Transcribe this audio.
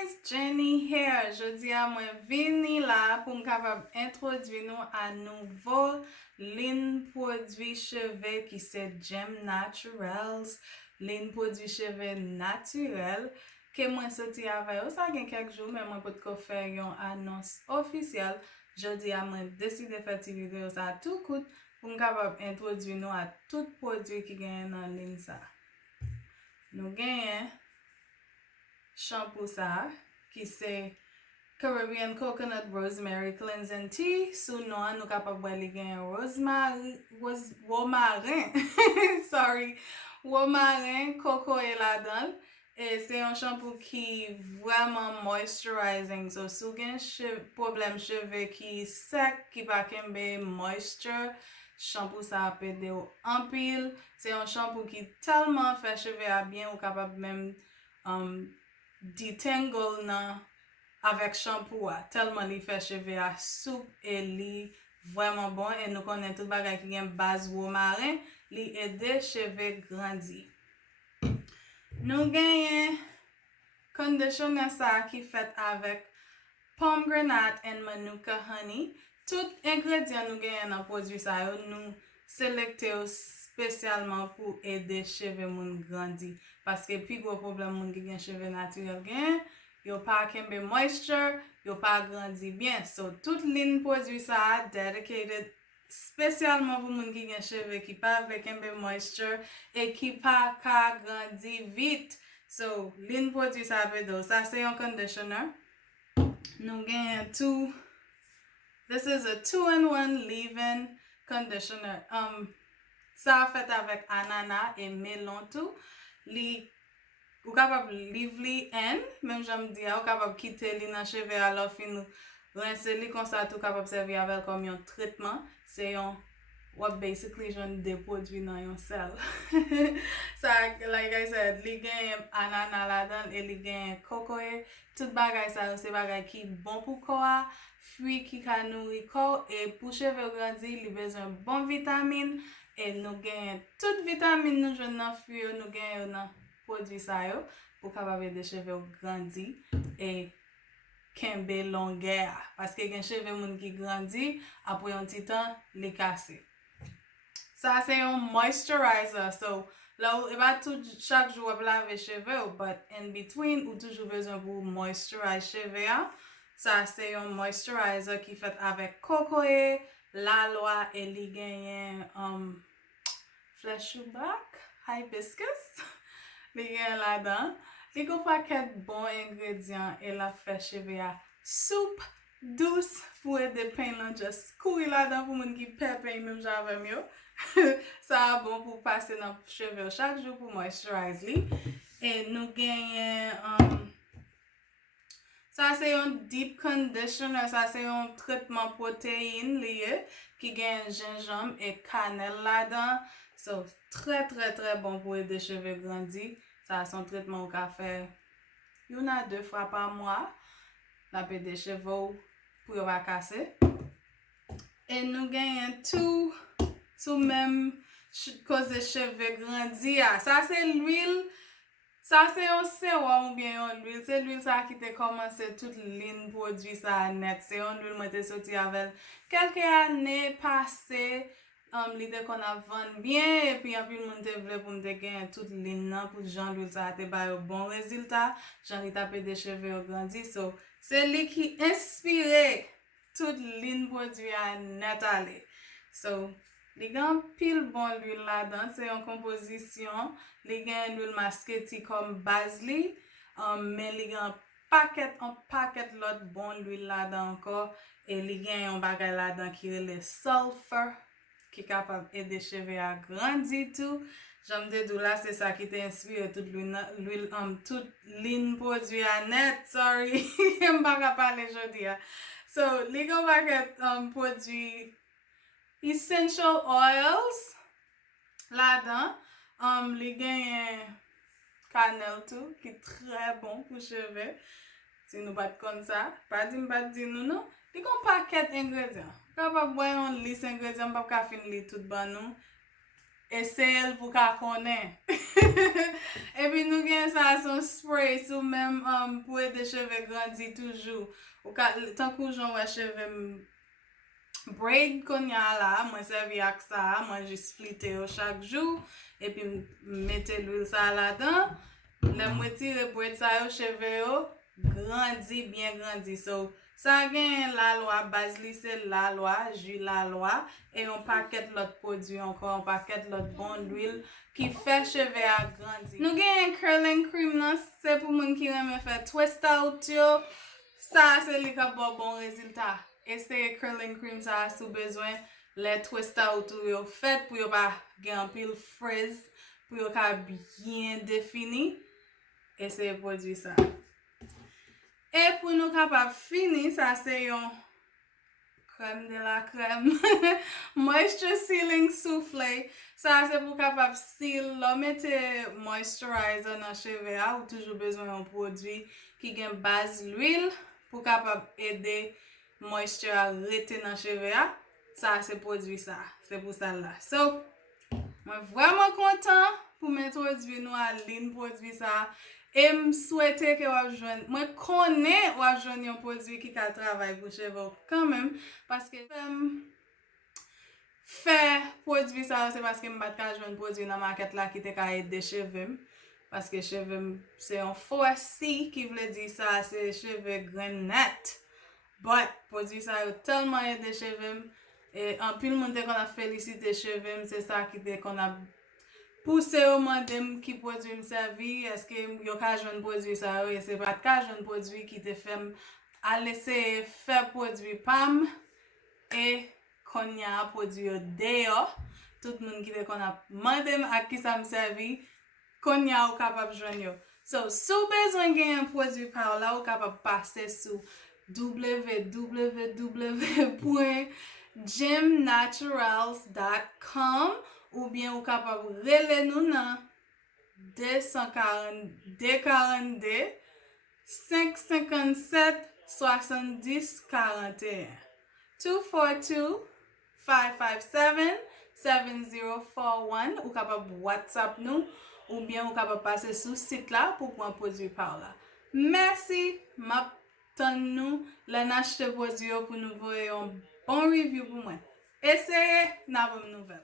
guys, Jenny here. Jodi a mwen vini la pou m kapab introdwi nou a nouvo lin prodwi cheve ki se Gem Naturals. Lin prodwi cheve naturel ke mwen soti avè yo. Sa gen kek jou men mwen pot ko fè yon anons ofisyel. Jodi a mwen deside fè ti video sa tout kout pou m kapab introdwi nou a tout prodwi ki gen nan lin sa. Nou genyen shampoo sa ki se Caribbean Coconut Rosemary Cleansing Tea. Sou nou nou kapab wè li gen romarin sorry, romarin coco e la dan. E se yon shampoo ki vraiment moisturizing. So sou gen problem cheve ki sek, ki pa kembe moisture, shampoo sa apede ou ampil. Se yon shampoo ki telman fè cheve a bien ou kapab mèm detangle nan avèk shampoo a. Telman li fè cheve a soup e li vraiment bon. E nou konen tout bagay ki gen base romarin, li ede cheve grandi. Nou genyen conditioner sa ki fet avèk pomegranate and manuka honey. Tout ingredient nou genyen nan prodwi sa yo, nou selekte yo spesyalman pou ede cheve moun grandi. Paske pi gwo problem moun ki gen cheve naturel gen, yo pa kembe moisture, yo pa grandi bien. So tout lin prodwi sa dedicated spesyalman pou moun ki gen cheve ki pa kembe moisture e ki pa ka grandi vite. So lin prodwi sa vedo. Sa se yon conditioner. Nou gen this is a 2-in-1 leave-in conditioner. Sa fet avèk anana e melon tou. Ou kapab leave li en, menm jam di a, ou kapab kite li nan cheve a lo fin rinse li kon sa tou kapab servi avèl kom yon tritman. Se yon what basically jon depodwi nan yon sel. Sa, like I said, li gen anana la dan e li gen kokoe. Tout bagay sa se bagay ki bon pou koa, fwi ki ka nouri ko, e pou cheve grandi li bezwen bon vitamine. E nou gen tout vitamine nou jwen nan fwi yo, nou gen yo nan prodwi sa yo pou kapab ede cheve ou grandi e kembe longè. Paske gen cheve moun ki grandi, apre yon titan li kase. Sa se yon moisturizer. So, la ou eba tout chak jou wap lave cheve ou, but in between ou toujou bezwen pou moisturize cheve a. Sa se yon moisturizer ki fet avèk kokoe, lalwa e li genyen fleshubak, hibiscus, li gen la dan. Li go paket bon ingredient e la fè cheve a soup, douce, pou ede pen lan just koui la dan pou moun ki pepe mèm javèm yo. Sa bon pou pase nan cheve yo chak jou pou moisturize li. E nou genyen sa se yon deep conditioner, sa se yon traitement protéine liye ki gen gingembre e cannelle la dan. So, très bon pou ede cheve grandi. Sa son traitement ou ka fè yon a 2 fwa pa mwa. La pe de cheve ou pou yo va kase. E nou genyen tou mèm koze cheve grandi a. Sa se l'huile. Sa se yon serum ou bien yon l'huile. Se l'huile sa ki te komanse tout lin prodwi sa net. Se yon l'huile mwen te soti avèl kelke ane pase. Li te kon ap vande bien, e pi anpil moun te vle pou mte gen tout lin nan pou jan l'huile sa te bayo bon rezultat. Jan li tape de cheve yo grandi. So, se li ki inspire tout lin prodwi a net ale. So, li gen pil bon l'huile la dan, se yon kompozisyon. Li gen l'huile masketi kom baz li, men li gen paket lot bon l'huile la dan anko, e li gen yon bagay la dan ki rele sulfur, ki kapab ede cheve a grandi tou. Jam de dou la, se sa ki te inspire tout l'huile, tout lin prodwi a net, sorry, mbaka pale jodi ya. So, li gen paket prodwi essential oils la dan. Li gen cannelle tou, ki tre bon pou cheve. Si nou bat kon sa, pa di nou nou. Li gen paket ingredient. Kapab wè yon lis ingredient, pap ka fin li tout ban nou. Essayez pour qu'à connaître. Et puis nous gagnons ça son spray sous même pour aider cheveux grandir toujours. Ou tant que j'en vois cheveux braid qu'on y a là, moi servi avec ça, moi juste flitter chaque jour et puis mettez l'huile ça là-dedans. Le moi tire braid ça au cheveux grandi bien grandi. So ça gagne la loi Basli, c'est la loi, jus la loi et on paquet l'autre produit encore, on paquet l'autre bonne huile qui fait cheveux à grandir. Nous gagne curling cream là, c'est pour moun qui aime faire twist out yo. Ça c'est li ka bon résultat. Et c'est curling cream ça sous besoin les twist out yo fait pour yo pas gen pile frizz pour yo ka bien défini et c'est produit ça. Et pour nous capable finir ça c'est un crème de la crème moisture sealing soufflé. Ça c'est pour capable seal l'homme mettre moisturizer dans cheveux ou toujours besoin d'un produit qui gagne base l'huile pour capable aider moisture à rester dans cheveux. Ça c'est produit ça, c'est pour ça là. So, moi vraiment content pour m'introduire nous à ligne produit ça. Et me souhaiter que vous joignez, moi connais ou joindre un produit qui travaille pour cheveux quand même parce que faire produit ça c'est parce que me pas joindre produit dans market là qui te ka aider cheveux parce que cheveux c'est un faux si qui veut dire ça c'est cheveux grain net. But produit ça a tellement aidé cheveux et en plus le monde qu'on a félicité cheveux c'est ça qui te qu'on a poussé au mandem qui produit me servi est-ce que yo ka joindre produit ça et c'est pas ka joindre produit qui te fait à laisser faire produit pam et qu'on y a produit dehors tout le monde qui te qu'on a mandem à qui ça me servi qu'on y a ou capable joindre. So sous besoin gain un produit par là ou capable passer sur www.gemnaturals.com ou bien ou capable rele nous dans 242 557 70 41 242 557 7041 ou capable WhatsApp nous ou bien ou capable passer sur site là pour prendre produit par là. Merci, nous l'acheter produit pour nous voir un bon review pour moi. Essayez, n'a bonne nouvelle.